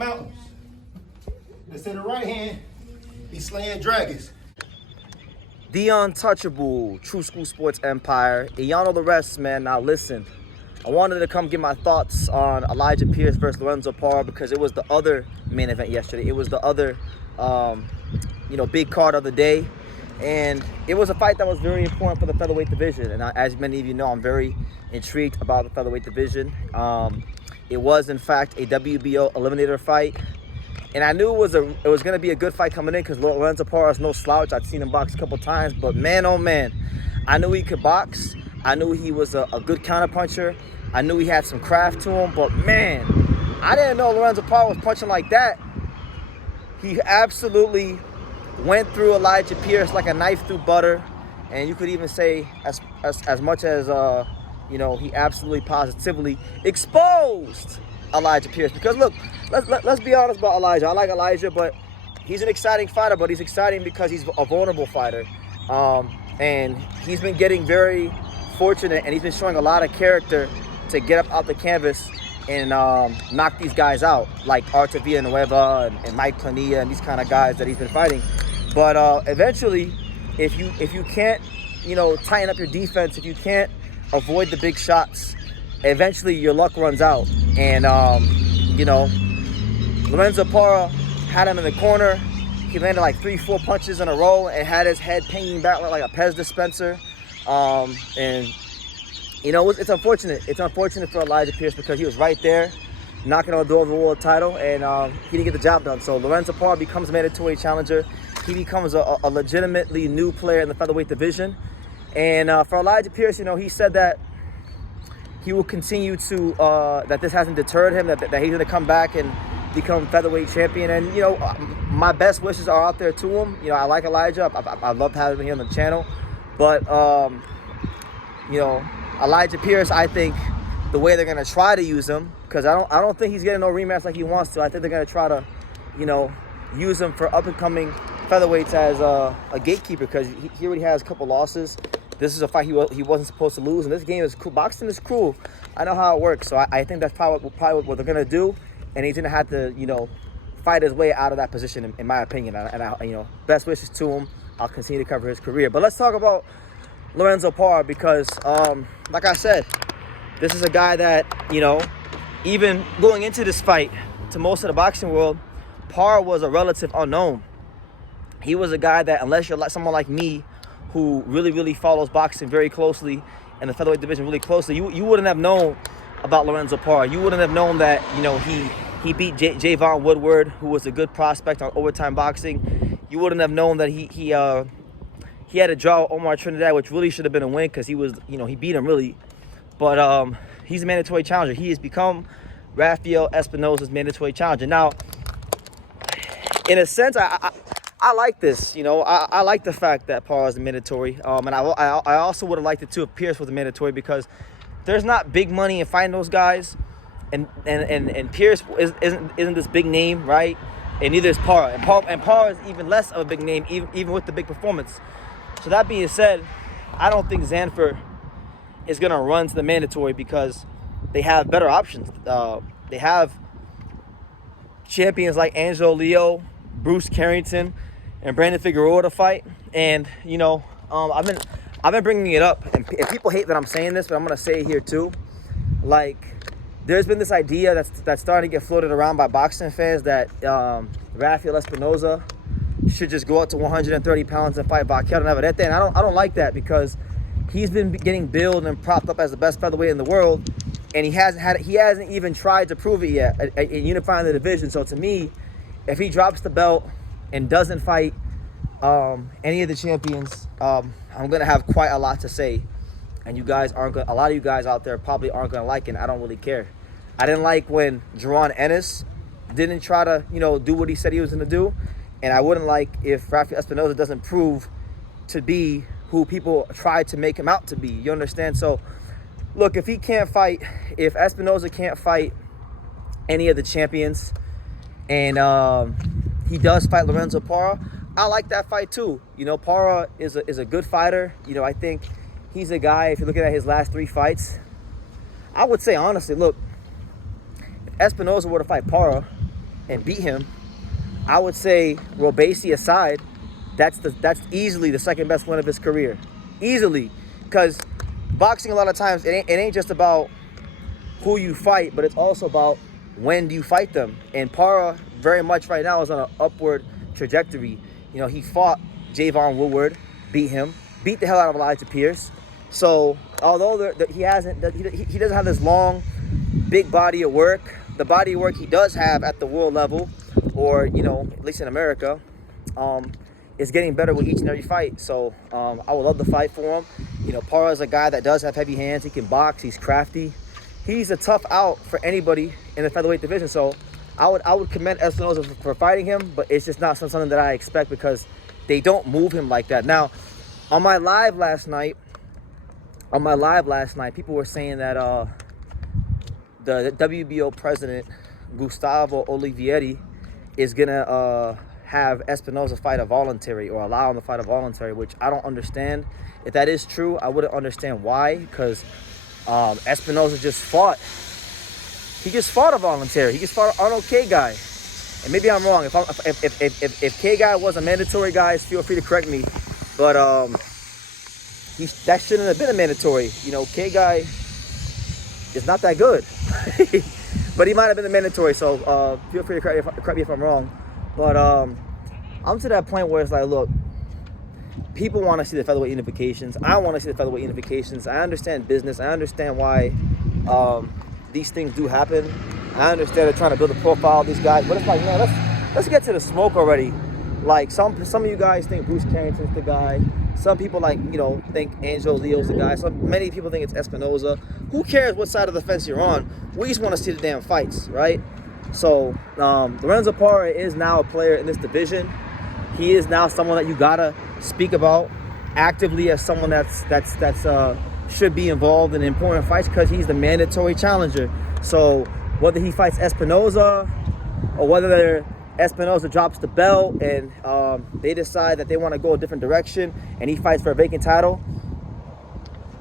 mountains. Instead of right hand, he's slaying dragons. The untouchable True School Sports Empire. And y'all know the rest, man. Now listen, I wanted to come give my thoughts on Elijah Pierce versus Lorenzo Parra because it was the other main event yesterday. It was the other, big card of the day. And it was a fight that was very important for the featherweight division. And as many of you know, I'm very intrigued about the featherweight division. It was, in fact, a WBO eliminator fight. And I knew it was going to be a good fight coming in because Lorenzo Parra is no slouch. I'd seen him box a couple times. But man, oh man, I knew he could box. I knew he was a good counterpuncher. I knew he had some craft to him. But man, I didn't know Lorenzo Parra was punching like that. He absolutely went through Elijah Pierce like a knife through butter. And you could even say as much as, he absolutely positively exposed Elijah Pierce. Because look, let's be honest about Elijah. I like Elijah, but he's an exciting fighter, but he's exciting because he's a vulnerable fighter. And he's been getting very fortunate, and he's been showing a lot of character to get up out the canvas and knock these guys out, like Artur Villanueva and Mike Plania and these kind of guys that he's been fighting. But eventually, if you can't, tighten up your defense, if you can't avoid the big shots, eventually your luck runs out. And, Lorenzo Parra had him in the corner. He landed like 3-4 punches in a row and had his head pinging back like a Pez dispenser. It's unfortunate. It's unfortunate for Elijah Pierce because he was right there knocking on the door of the world title, and he didn't get the job done. So Lorenzo Parra becomes a mandatory challenger. He becomes a legitimately new player in the featherweight division. And for Elijah Pierce, he said that he will continue to, that this hasn't deterred him, that he's going to come back and become featherweight champion. And, my best wishes are out there to him. I like Elijah. I love having him here on the channel. But, Elijah Pierce, I think the way they're going to try to use him, because I don't think he's getting no rematch like he wants to. I think they're going to try to, use him for up-and-coming featherweights as a gatekeeper, because he already has a couple losses. This is a fight he wasn't supposed to lose, and this game is cool. Boxing is cruel. I know how it works, so I think that's probably what they're gonna do, and he's gonna have to, fight his way out of that position, in my opinion. And I, best wishes to him. I'll continue to cover his career. But let's talk about Lorenzo Parra because, like I said, this is a guy that, even going into this fight, to most of the boxing world, Parra was a relative unknown. He was a guy that, unless you're like someone like me, who really, really follows boxing very closely and the featherweight division really closely, you wouldn't have known about Lorenzo Parra. You wouldn't have known that, he beat Javon Woodward, who was a good prospect on Overtime Boxing. You wouldn't have known that he had a draw with Omar Trinidad, which really should have been a win because he was, he beat him really. But he's a mandatory challenger. He has become Rafael Espinoza's mandatory challenger. Now, in a sense, I like this, I like the fact that Parra is mandatory, and I also would have liked it too if Pierce was a mandatory, because there's not big money in fighting those guys, and Pierce isn't this big name, right? And neither is Parra, and Parra is even less of a big name, even with the big performance. So that being said, I don't think Zanfer is gonna run to the mandatory because they have better options. They have champions like Angelo Leo, Bruce Carrington, and Brandon Figueroa to fight. And I've been bringing it up, and people hate that I'm saying this, but I'm gonna say it here too. Like, there's been this idea that's starting to get floated around by boxing fans that Rafael Espinoza should just go up to 130 pounds and fight Vaquero Navarrete, and I don't like that because he's been getting billed and propped up as the best featherweight in the world, and he hasn't even tried to prove it yet in unifying the division. So to me, if he drops the belt and doesn't fight any of the champions, I'm gonna have quite a lot to say, and a lot of you guys out there probably aren't gonna like it. And I don't really care. I didn't like when Jaron Ennis didn't try to do what he said he was gonna do, and I wouldn't like if Rafael Espinoza doesn't prove to be who people try to make him out to be. You understand? So look, if Espinoza can't fight any of the champions, and he does fight Lorenzo Parra, I like that fight too. Parra is a good fighter. I think he's a guy, if you're looking at his last 3 fights, I would say honestly, look, if Espinoza were to fight Parra and beat him, I would say, Robesi aside, that's easily the second best win of his career. Easily. Because boxing, a lot of times, it ain't just about who you fight, but it's also about when do you fight them. And Parra very much right now is on an upward trajectory. You know, he fought Javon Woodward, beat him, beat the hell out of Elijah Pierce. So although he doesn't have this long, big body of work, the body of work he does have at the world level, or, you know, at least in America, is getting better with each and every fight. So I would love to fight for him. You know, Parra is a guy that does have heavy hands. He can box. He's crafty. He's a tough out for anybody in the featherweight division. So I would commend Espinosa for fighting him, but it's just not something that I expect because they don't move him like that. Now, on my live last night, people were saying that the WBO president, Gustavo Olivieri, is gonna have Espinosa fight a voluntary, or allow him to fight a voluntary, which I don't understand. If that is true, I wouldn't understand why, because Espinosa just fought. He just fought a voluntary. He just fought an Arnold K guy. And maybe I'm wrong. If K guy was a mandatory, guys, feel free to correct me. But that shouldn't have been a mandatory. You know, K guy is not that good. But he might have been a mandatory, so feel free to correct me if I'm wrong. But I'm to that point where it's like, look, people want to see the featherweight unifications. I want to see the featherweight unifications. I understand business. I understand why these things do happen. I understand they're trying to build a profile of these guys. But it's like, man, let's get to the smoke already. Like, some of you guys think Bruce Carrington's the guy. Some people, like, you know, think Angelo Leo's the guy. Many people think it's Espinosa. Who cares what side of the fence you're on? We just want to see the damn fights, right? So Lorenzo Parra is now a player in this division. He is now someone that you gotta speak about actively as someone that's should be involved in important fights, because he's the mandatory challenger. So whether he fights Espinosa or whether Espinosa drops the belt and they decide that they want to go a different direction and he fights for a vacant title,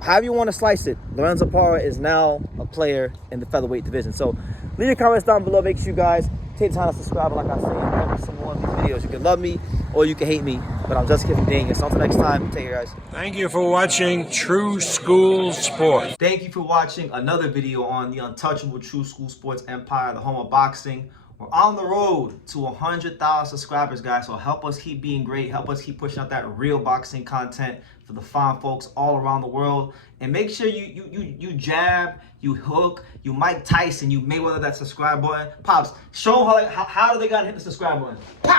however you want to slice it, Lorenzo Parra is now a player in the featherweight division. So leave your comments down below. Make sure you guys take the time to subscribe. Like I say in every single one of these videos, you can love me or you can hate me, but I'm just kidding, dang it. So until next time, take care, guys. Thank you for watching True School Sports. Thank you for watching another video on the untouchable True School Sports empire, the home of boxing. We're on the road to 100,000 subscribers, guys. So help us keep being great. Help us keep pushing out that real boxing content for the fine folks all around the world. And make sure you jab, you hook, you Mike Tyson, you Mayweather that subscribe button. Pops, show them how do they gotta hit the subscribe button. Pow!